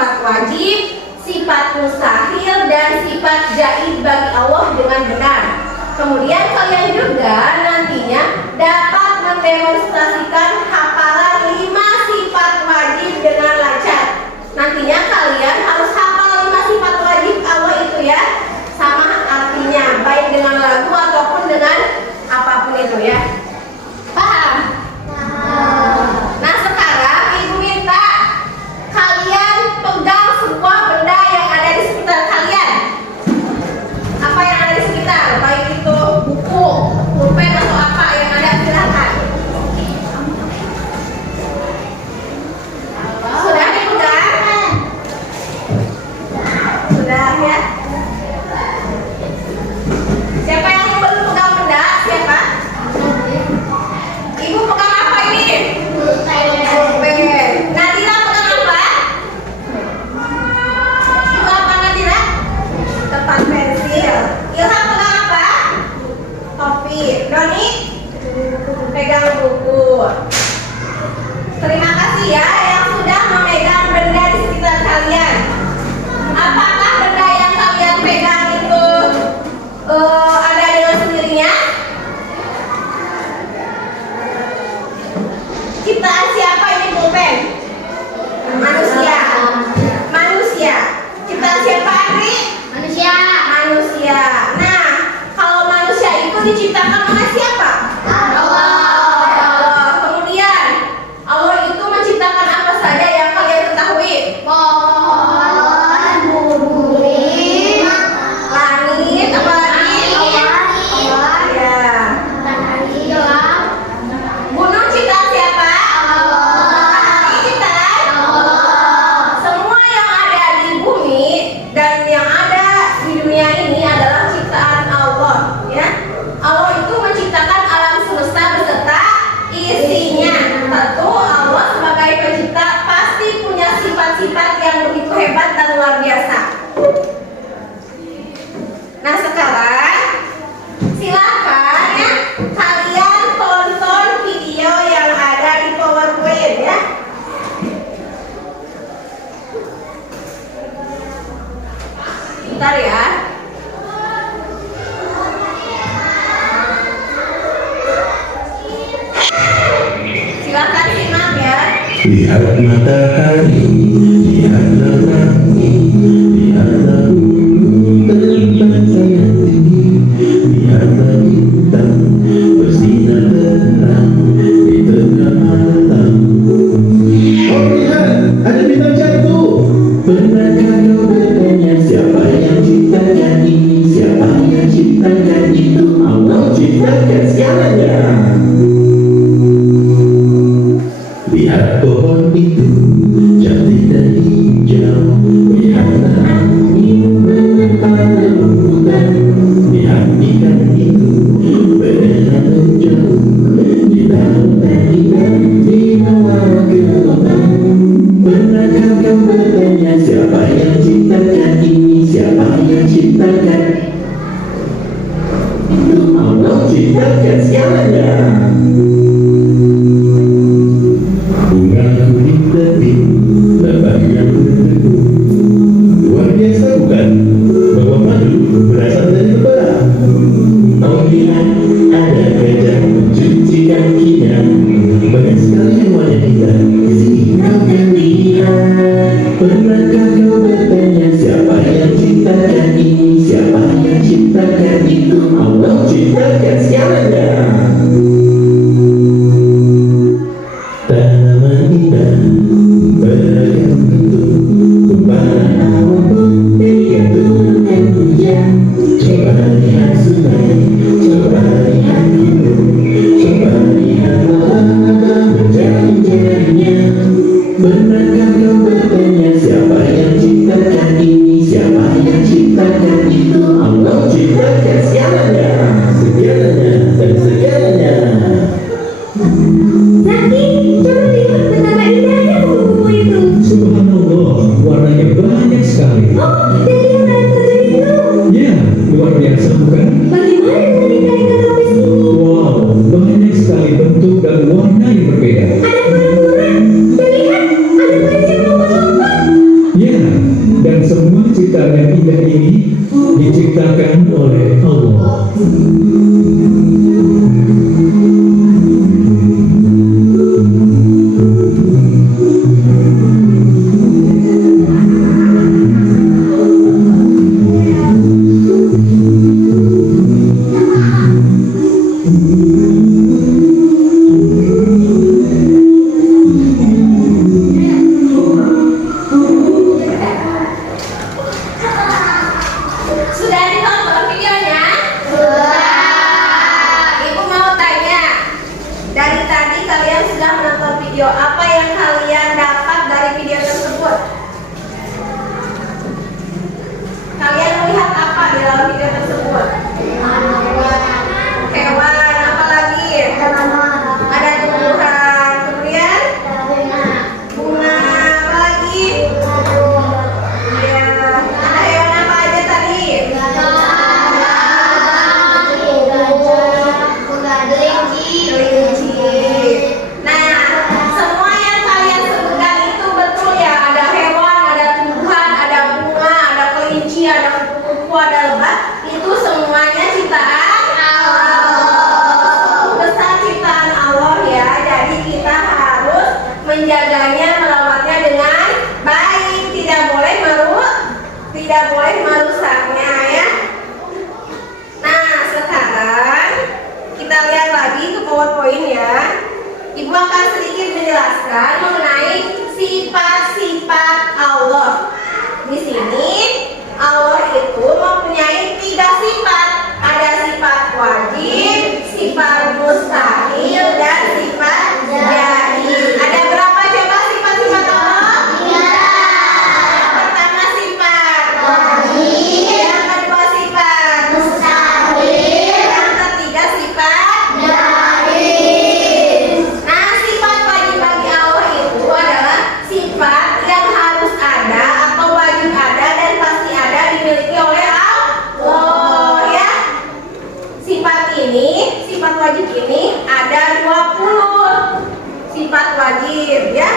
sifat wajib, sifat mustahil, dan sifat jaib bagi Allah dengan benar. Kemudian kalian juga nantinya dapat mendemonstrasikan hafalan 5 sifat wajib dengan lancar. Nantinya kalian harus hafal 5 sifat wajib Allah itu ya, sama artinya, baik dengan lagu ataupun dengan apapun itu ya. Paham? Nah sekarang ibu minta kalian pegang sebuah benda yang ada di sekitar kalian. Apa yang ada di sekitar, baik itu buku, pulpen atau apa yang ada, silakan. Sudah dipegang? Sudah ya. Siapa yang belum pegang benda? Siapa? Ibu pegang apa ini? Pulpen. Nadira pegang apa? Ibu apa Nadira? Tempat pensil. Ilham pegang apa? Topi. Doni? Pegang buku. Terima kasih ya yang sudah memegang benda di sekitar kalian. Apakah benda yang kalian pegang itu ada dengan sendirinya? Ciptaan siapa ini pulpen? Manusia. Manusia. Ciptaan siapa Andri? Manusia. Manusia. Nah, kalau manusia itu diciptakan oleh siapa? Allah. Allah. Kemudian Allah itu menciptakan apa saja yang kalian ketahui? Pohon, bumi, Langit, apa lagi? Ya. matahari, doang. Gunung ciptaan siapa? Matahari ciptaan Allah. Semua yang ada di bumi dan yang ada di dunia ini adalah ciptaan Allah, ya. Allah itu menciptakan alam semesta beserta isinya. Tentu Allah sebagai pencipta pasti punya sifat-sifat yang begitu hebat dan luar biasa. Nah sekarang silakan ya kalian tonton video yang ada di PowerPoint ya. Bentar ya. Silakan simak ya. Lihat matahari, lihatlah langit, lihatlah gunung tempat sangat tinggi, lihatlah bintang bersinar terang di tengah malam. Oh lihat, ada bintang jatuh. Pernahkah kau bertanya siapa yang ciptakan ini, siapa yang ciptakan itu? Allah ciptakan segalanya. Lihat pohon itu cantik dan hijau, lihatlah angin menempa rembulan, lihat ikan itu berenang menjauh di lautan ikan di bawah gelombang. Pernahkah kau bertanya siapa yang ciptakan ini, siapa yang ciptakan itu? Allah ciptakan segalanya. Bunga kuning tebing, lebah yang berteduh. Luar biasa bukan? Bahwa madu berasal dari lebah. Oh lihat, ada gajah mencuci kakinya. Banyak sekali hewan yang indah. Kesini kau kan lihat. Pernahkah kau bertanya siapa yang ciptakan ini, siapa yang ciptakan itu? Allah ciptakan segalanya. sekitar yang indah ini diciptakan oleh Allah. Sudah ditonton videonya? Ibu mau tanya, dari tadi kalian sudah menonton video, apa yang kalian dapat dari video tersebut? Kalian melihat apa di dalam video tersebut? Hewan, apa lagi? Ada tumbuhan, kemudian bunga, apa lagi? Ya, ada hewan apa aja tadi? Kelinci. Nah, semua yang kalian sebutkan itu betul ya. Ada hewan, ada tumbuhan, ada bunga, ada kelinci, ada kupu-kupu, ada lebah. Itu semuanya ciptaan Allah. Besar ciptaan Allah ya. Jadi kita harus menjaganya, merawatnya dengan baik. Tidak boleh merusaknya ya. Nah, sekarang kita lihat lagi ke PowerPoint ya. Ibu akan sedikit menjelaskan mengenai sifat-sifat Allah. Di sini Allah itu mempunyai 3 sifat. Ada sifat wajib, sifat mustahil, dan sifat jaiz. Ada berapa coba sifat-sifat Allah? Yang pertama sifat wajib, yang kedua sifat mustahil, yang ketiga sifat jaiz. Nah, sifat wajib bagi Allah itu adalah sifat yang harus ada atau wajib ada dan pasti ada dimiliki oleh Allah ya. Sifat wajib ini ada 20 sifat wajib ya.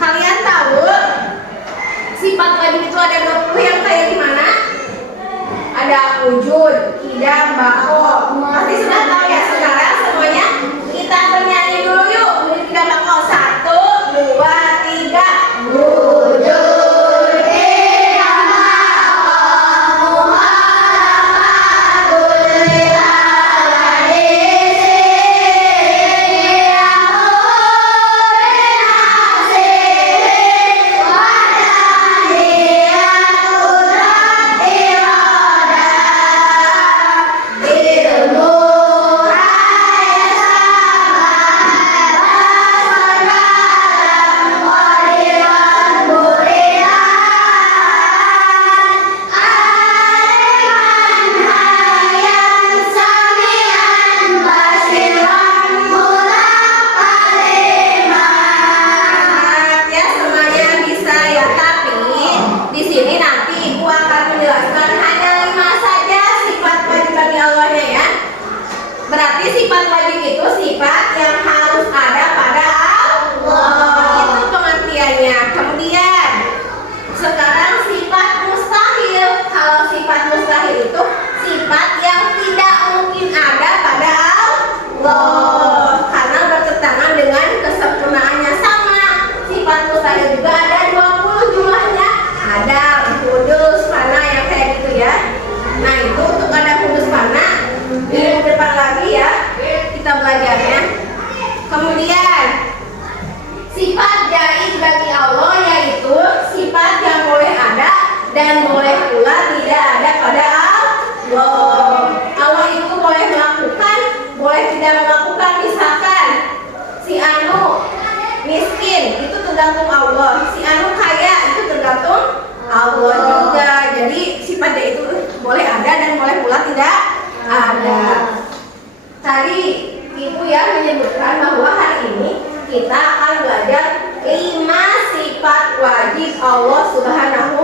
Kalian tahu sifat wajib itu ada 20 yang kayak gimana? Ada wujud, qidam, baqo. Pasti sudah tahu ya. Sekarang semuanya kita bernyanyi dulu yuk. Wujud, qidam, baqo. 1, 2, 3. Wujud, qidam, baqo, Muhammadul lil alamin, ya semuanya bisa ya. Tapi di sini nanti ibu akan menjelaskan hanya 5 saja sifat wajib bagi Allahnya ya. Berarti sifat wajib itu sifat yang harus ada pada Allah. Itu pengertiannya. Kemudian sekarang sifat mustahil. Kalau sifat mustahil itu sifat yang tidak mungkin ada pada Allah karena bertentangan dengan kesempurnaannya. Sama sifat mustahil juga ada 20 jumlahnya. Ada kudus, fana yang kayak gitu ya. Nah, itu untuk ada kudus, fana di depan lagi ya kita belajarnya. Kemudian sifat jaiz bagi Allah yaitu sifat yang boleh ada dan boleh pula tidak ada pada Allah. Allah itu boleh melakukan, boleh tidak melakukan. Misalkan si Anu miskin itu tergantung Allah, si Anu kaya itu tergantung Allah juga. Jadi sifatnya itu boleh ada dan boleh pula tidak ada. Tadi ibu ya menyebutkan bahwa hari ini kita akan belajar 5 sifat wajib Allah Subhanahu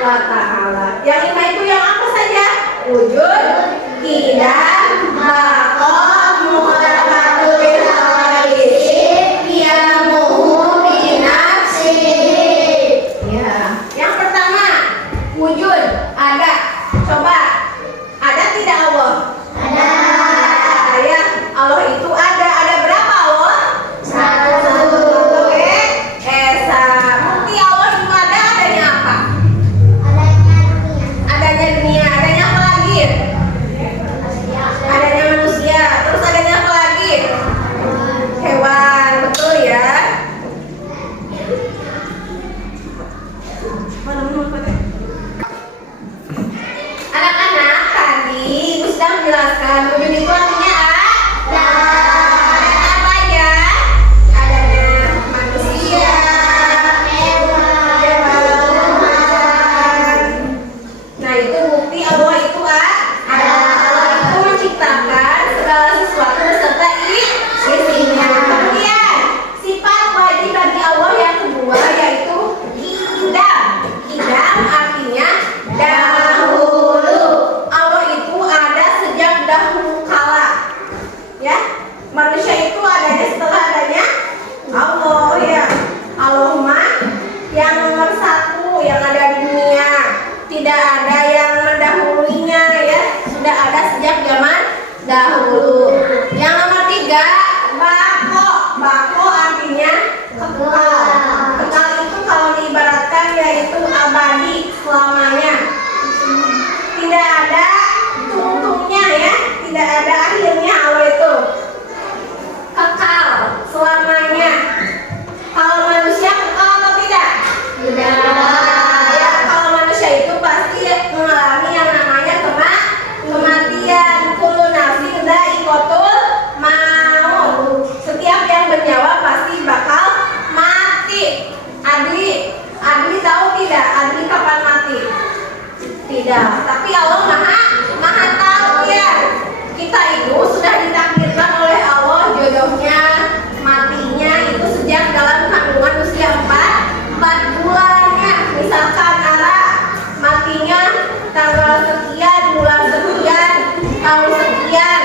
wa Ta'ala. Yang 5 itu yang apa saja? Wujud, qidam, baqo, Muhammadul lil alamin, qiyamuhu bi nafsi. Ya, yang pertama Wujud ada. Coba ada tidak Allah? Ada. Ya, Allah itu ada. Ada berapa Allah? Satu. Oke. Esa. Bukti Allah itu ada. Adanya apa? Adanya dunia. Adanya dunia. Adanya apa lagi? Adanya manusia. Terus adanya apa lagi? Hewan. Betul ya. Anak-anak, tadi Ibu sudah menjelaskan wujud itu artinya ada. Ada apa aja? Adanya manusia, hewan. Nah, itu bukti Allah itu ada. Allah itu menciptakan segala sesuatu beserta isinya. Kemudian sifat wajib bagi Allah yang kedua yaitu idam. Idam artinya dahulu. Allah itu ada sejak dahulu kala. Ya, manusia itu adanya setelah adanya Allah ya. Allahumma yang nomor satu yang ada di dunia. Tidak ada yang mendahuluinya ya. Sudah ada sejak zaman dahulu. Yang nomor tiga, bako. Bako artinya kekal. Kekal itu kalau diibaratkan yaitu abadi selamanya. Tidak ada tungtungnya ya. Tidak ada akhirnya Allah itu. Kekal selamanya. Kalau manusia kekal atau tidak? Ya, kalau manusia itu pasti mengalami yang namanya kematian. Kullu nafsin dha'iqatul maut. Setiap yang bernyawa pasti bakal mati. Adli tahu tidak? Adli kapan mati? Tidak. Tapi Allah maha tahu ya. Kita itu sudah ditakdirkan oleh Allah jodohnya, matinya itu sejak dalam kandungan usia 4 bulannya. Misalkan Ara matinya tanggal sekian, bulan sekian, tahun sekian.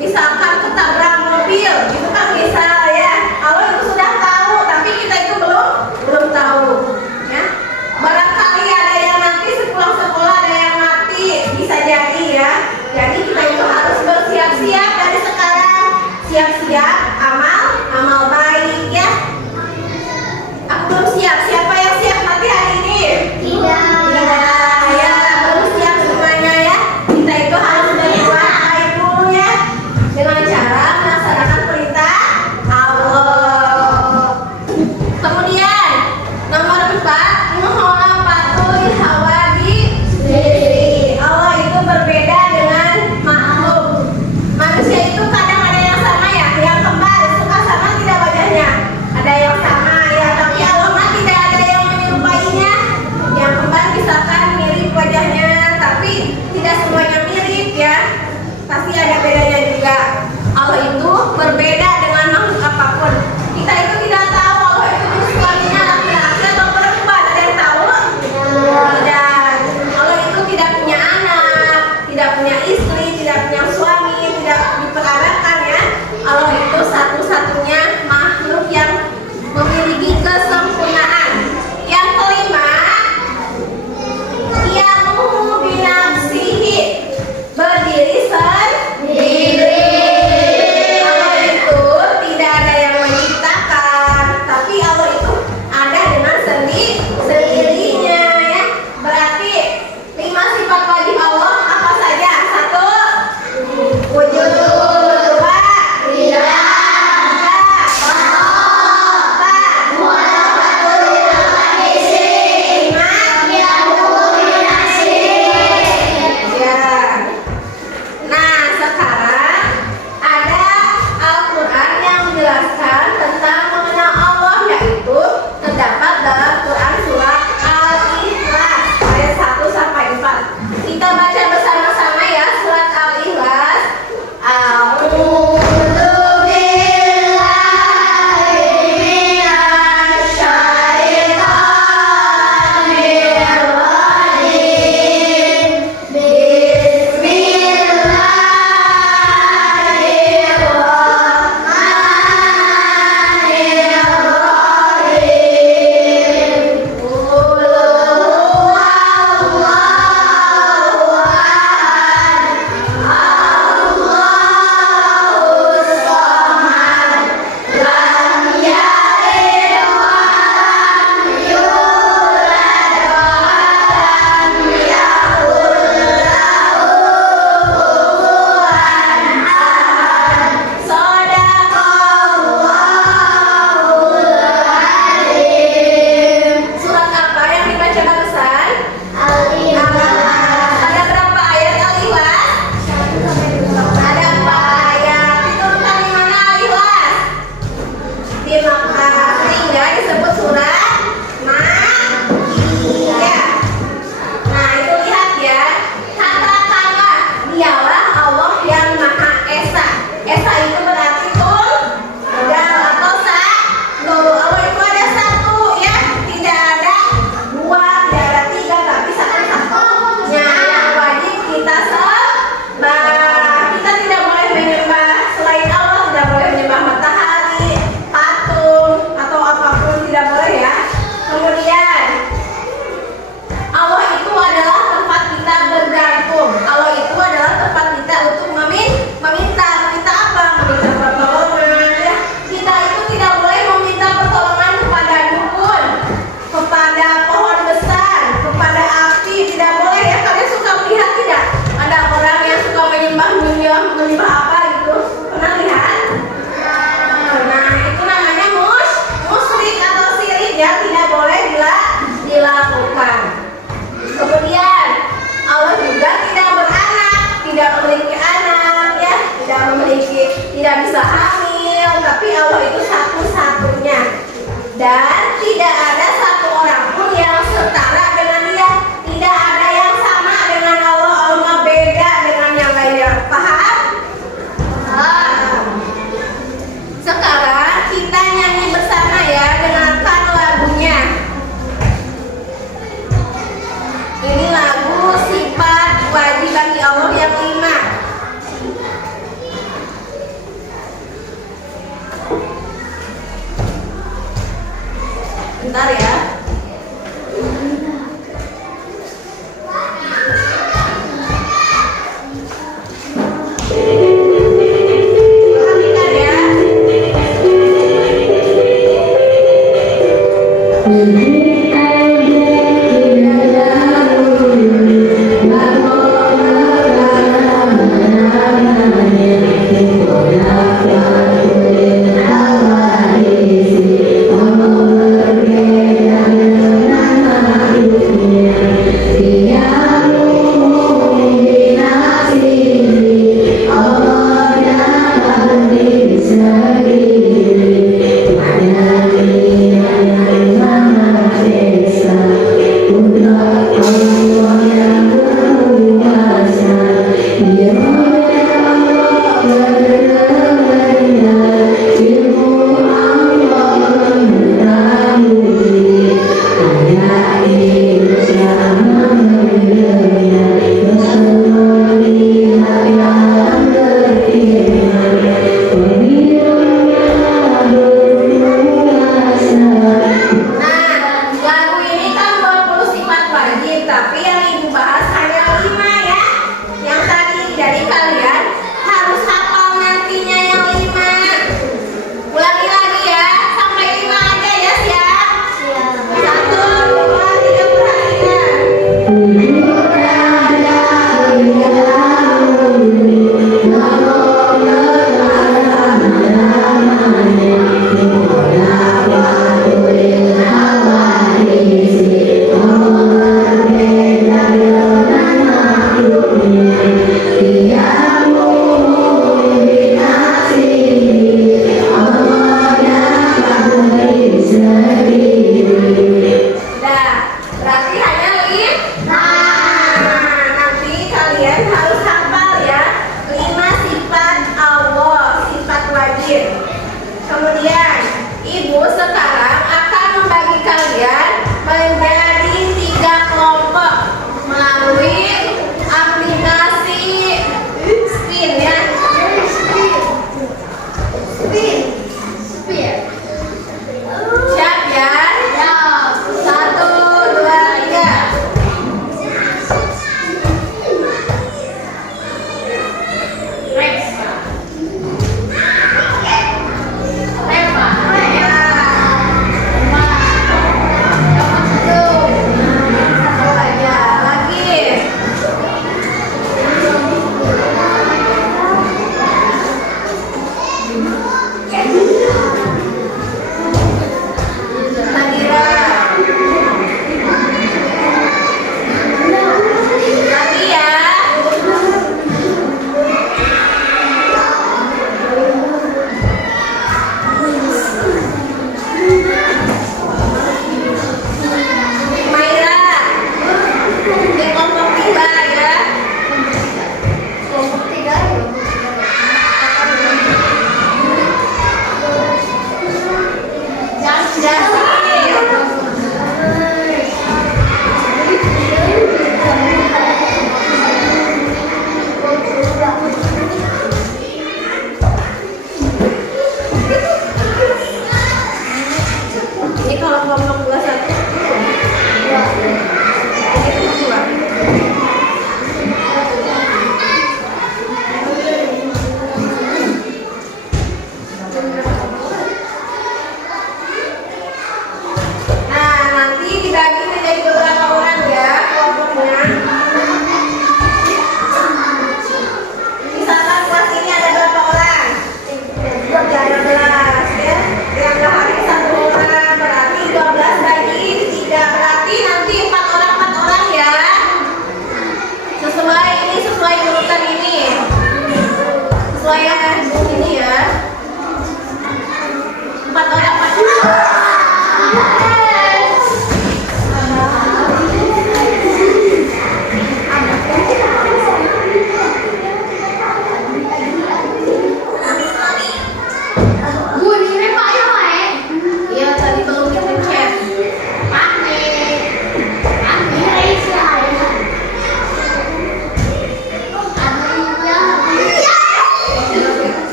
Misalkan ketabrak mobil, itu kan bisa ya. Allah itu sudah tahu, tapi kita itu belum tahu. Ya. Barangkali ada yang nanti sepulang sekolah ada yang mati Tuhan. Kemudian Allah juga tidak beranak, tidak memiliki anak, ya, tidak bisa hamil, tapi Allah itu satu-satunya. Dan tidak ada satu orang pun yang setara dengan Dia. Tidak ada yang sama dengan Allah. Allah beda dengan yang lainnya. Paham? Paham. Sekarang kita nyanyi bersama ya, dengarkan lagunya. Ini lagu sifat wajib bagi Allah yang 5. Bentar ya. Perhatikan ya.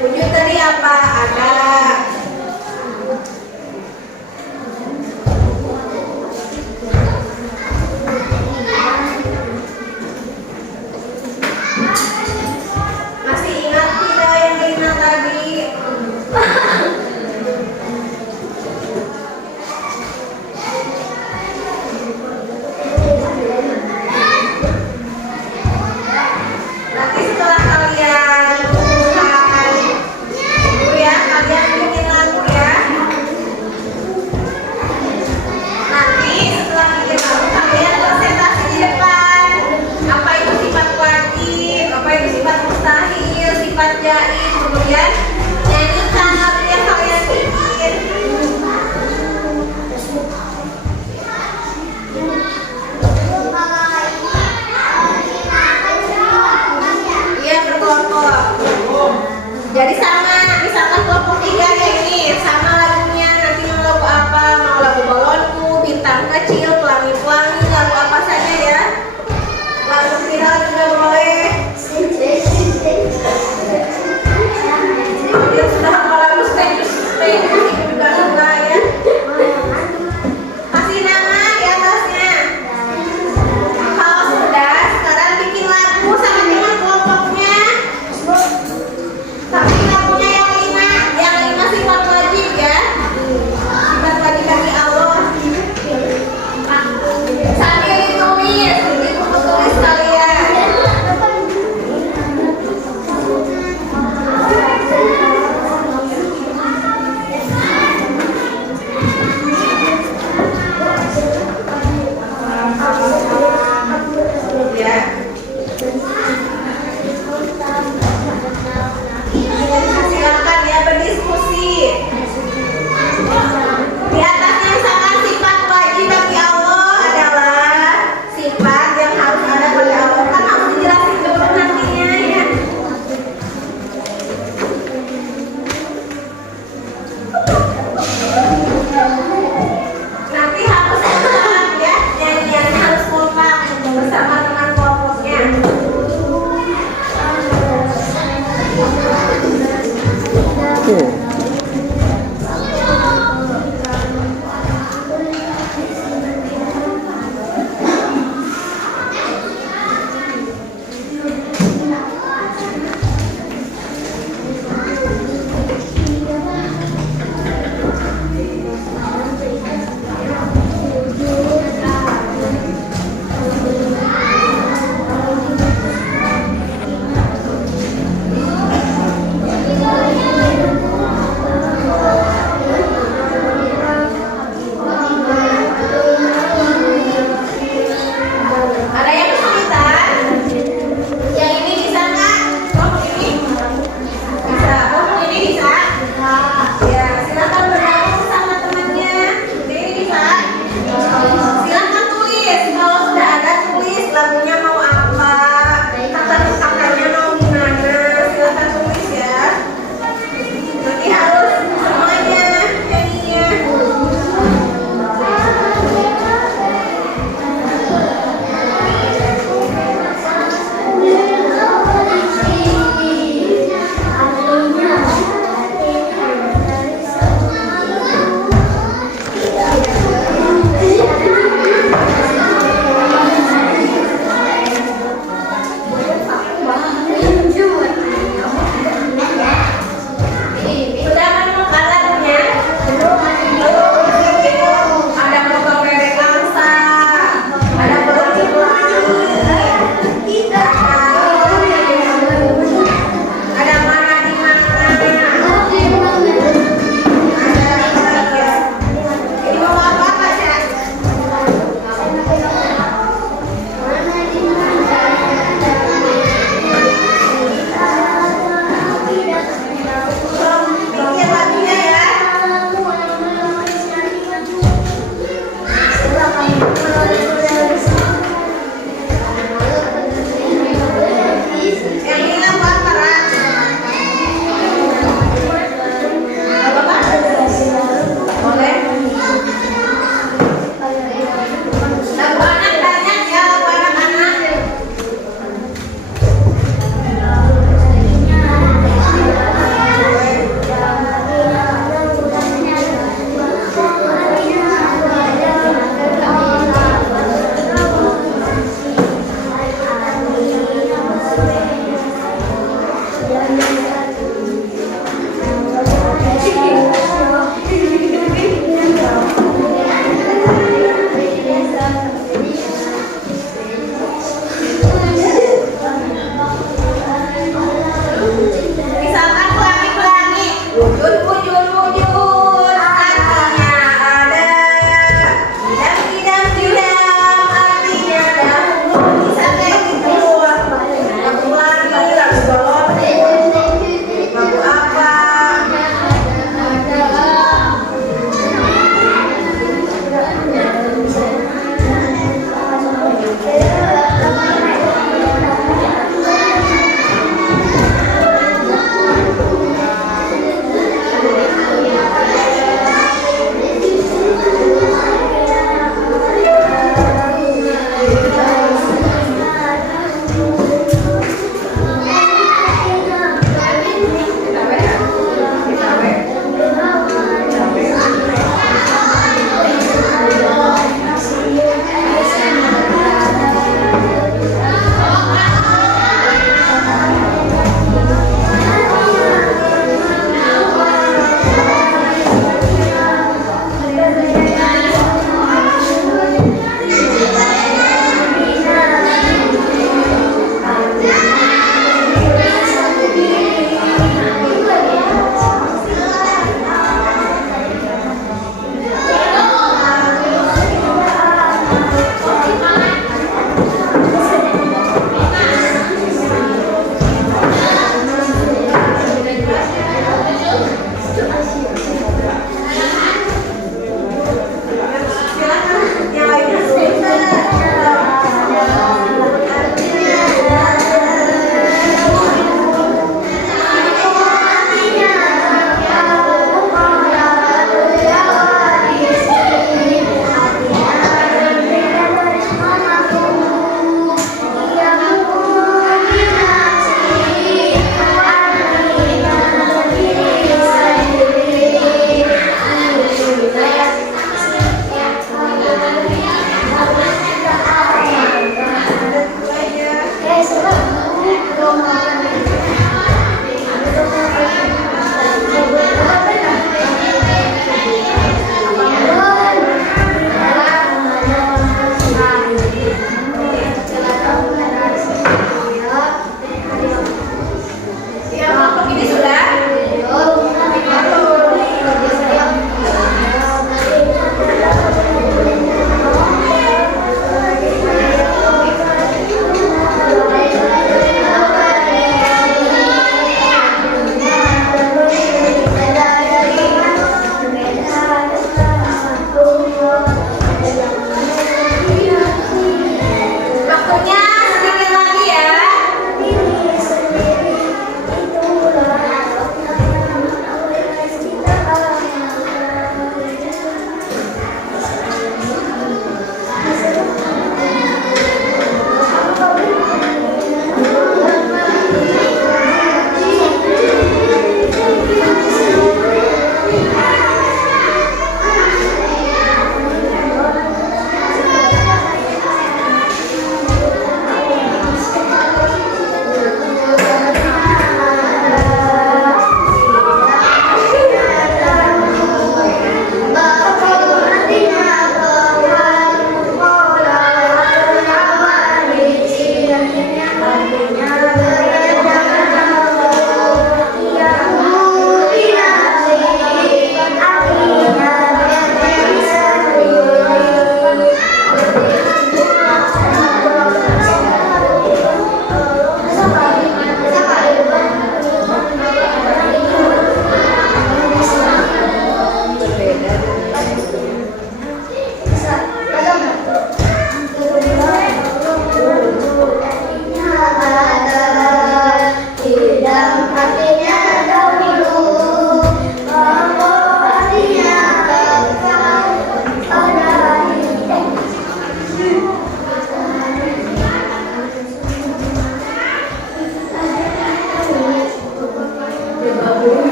Wujud tadi apa? Ada. Masih ingat tidak yang kelima tadi? Nanti setelah kalian usahakan dulu ya, kalian bikin lagu ya. Nanti setelah bikin lagu kalian presentasi di depan. Apa itu sifat wajib, apa itu sifat mustahil, sifat jaiz, kemudian nyanyikan lagu yang kalian bikin. Iya, berkelompok. Jadi sama, misalkan kelompok 3 ya ini, sama lagunya. Nanti mau lagu apa? Mau lagu balonku, bintang kecil, pelangi-pelangi, lagu apa saja ya. Lagu viral juga boleh. Yang sudah hafal lagu stay juga enggak ya. Kasih nama di atasnya. Kalau sudah, sekarang bikin lagu sama dengan kelompoknya. Tapi lagunya yang lima sifat wajib ya. Sifat wajib bagi Allah. Sambil ditulis di buku tulis kalian.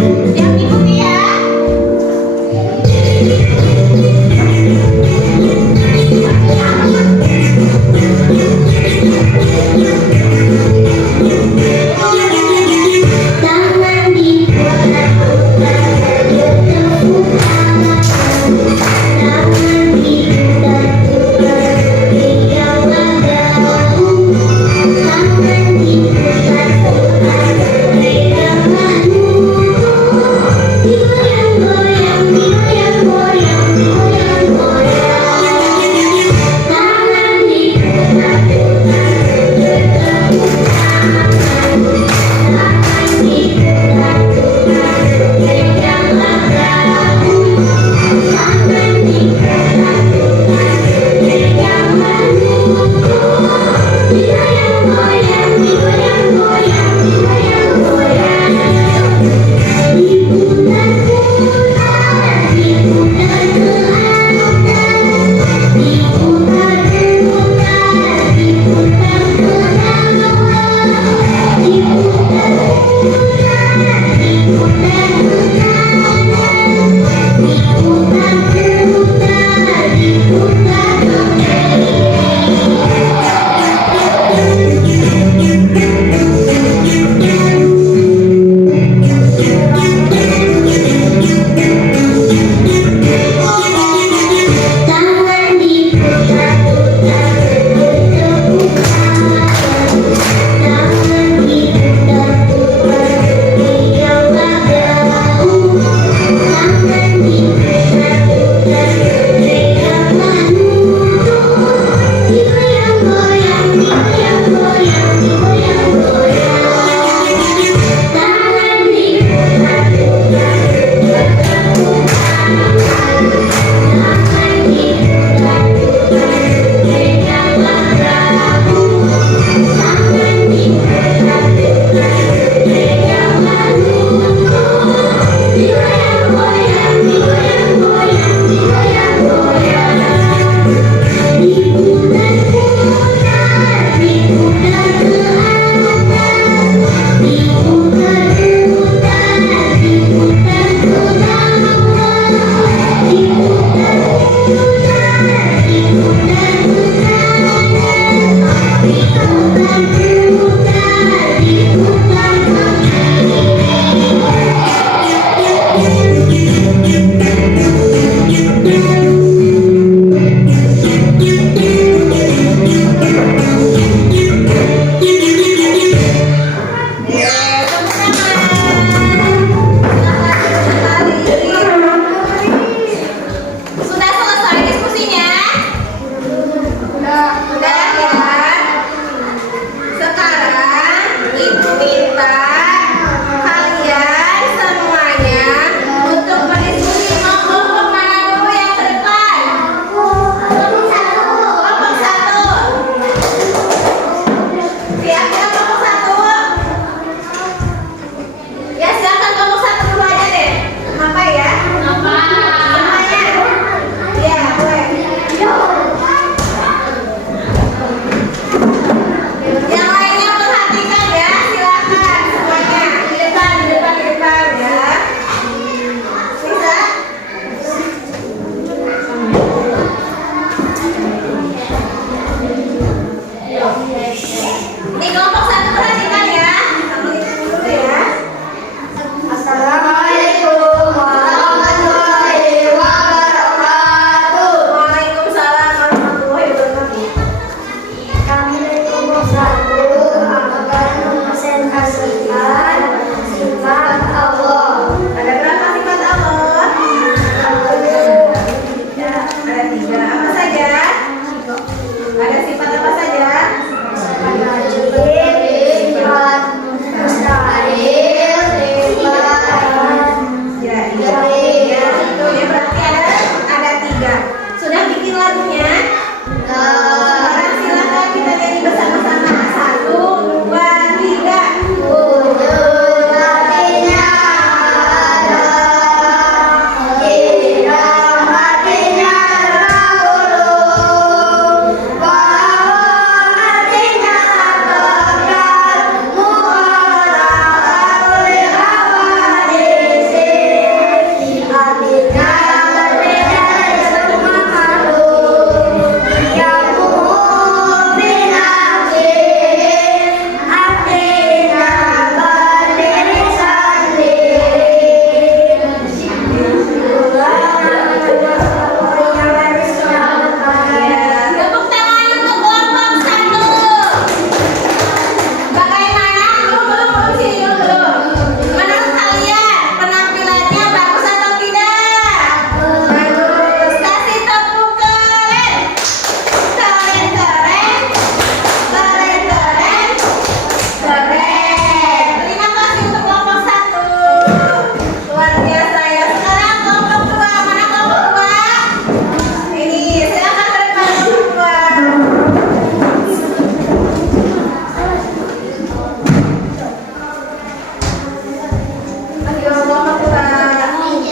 Siap ikuti ya. Tangan diputar-putar bertepuk tangan diputar-putar beriau lagu. Tangan diputar-putar beriau lagu. Digoyang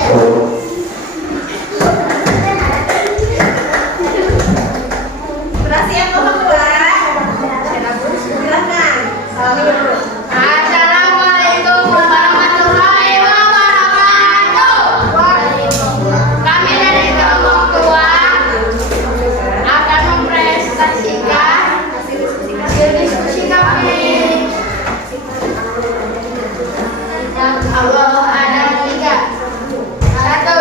Perhatian orang tua. Silakan. Assalamualaikum warahmatullahi wabarakatuh. Kami dari kelompok tua akan mempresentasikan hasil diskusi kami. Allah ada 3. 1.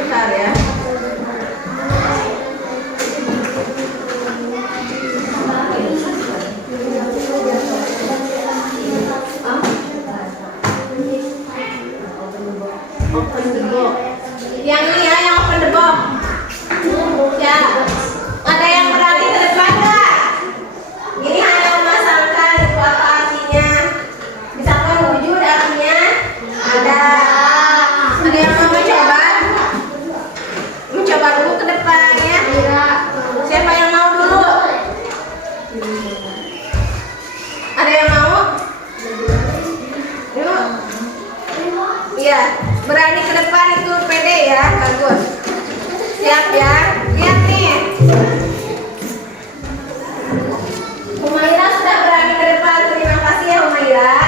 Bentar ya. Open the box. Yang ini ya, yang open the box. Ya. Ada yang berani ke depan nggak? Ini hanya memasangkan itu apa artinya? Misalkan wujud artinya ada. Ada yang mau mencoba? Mencoba dulu ke depan ya. Siapa yang mau dulu? Ada yang mau? Yuk. Iya, berani ke depan itu pede ya, bagus. Siap ya, lihat nih. Humaira sudah berani ke depan, terima kasih ya Humaira.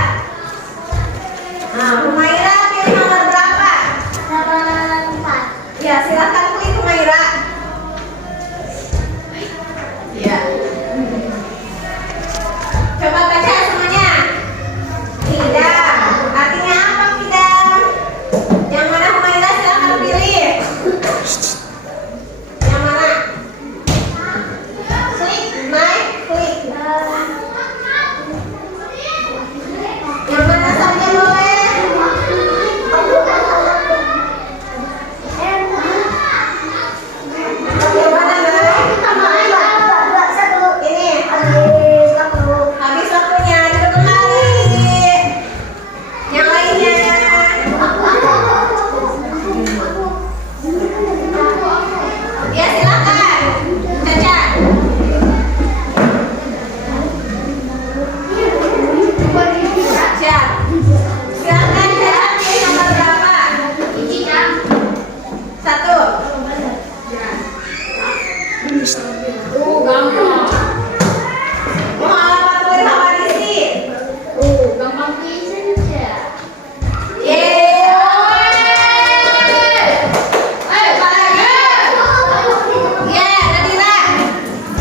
Nah, Humaira pilih nomor berapa? Nomor 4. Ya, silakan klik Humaira. Ya. Coba baca semuanya. Tidak. Artinya apa tidak? Yang mana Humaira silakan pilih. Yang mana? Klik, naik, klik. Yang mana saja boleh. Yang mana naik? Ini. Habis waktunya duduk kembali. Yang lainnya. Ya silakan. Caca. Siap. Silakan Caca pilih nomor berapa? 1. Gampang. Muhammad Fatul Hawadisi. Gampang saja. Yeay. Apa lagi? Ya, Nadira.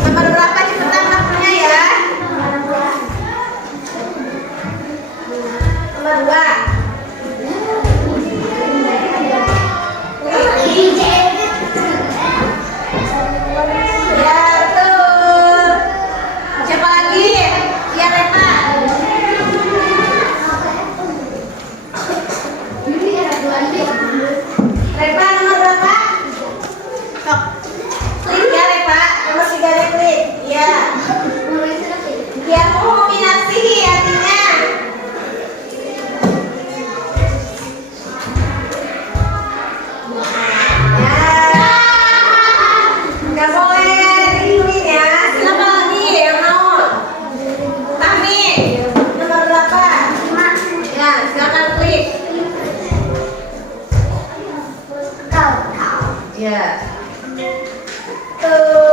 Nomor berapa cepetan waktunya ya? Nomor 2. Ya, tuh. Siapa lagi? Ya, Repa. Repa nomor berapa? Sok. Klik ya Repa. Nomor 3 ada klik. Ya. Biar mengombinasi artinya. Ya. Nggak boleh digituin ya. Siapa lagi yang mau? Kami. Nomor berapa? Ya, silakan klik. Ya. Tuh.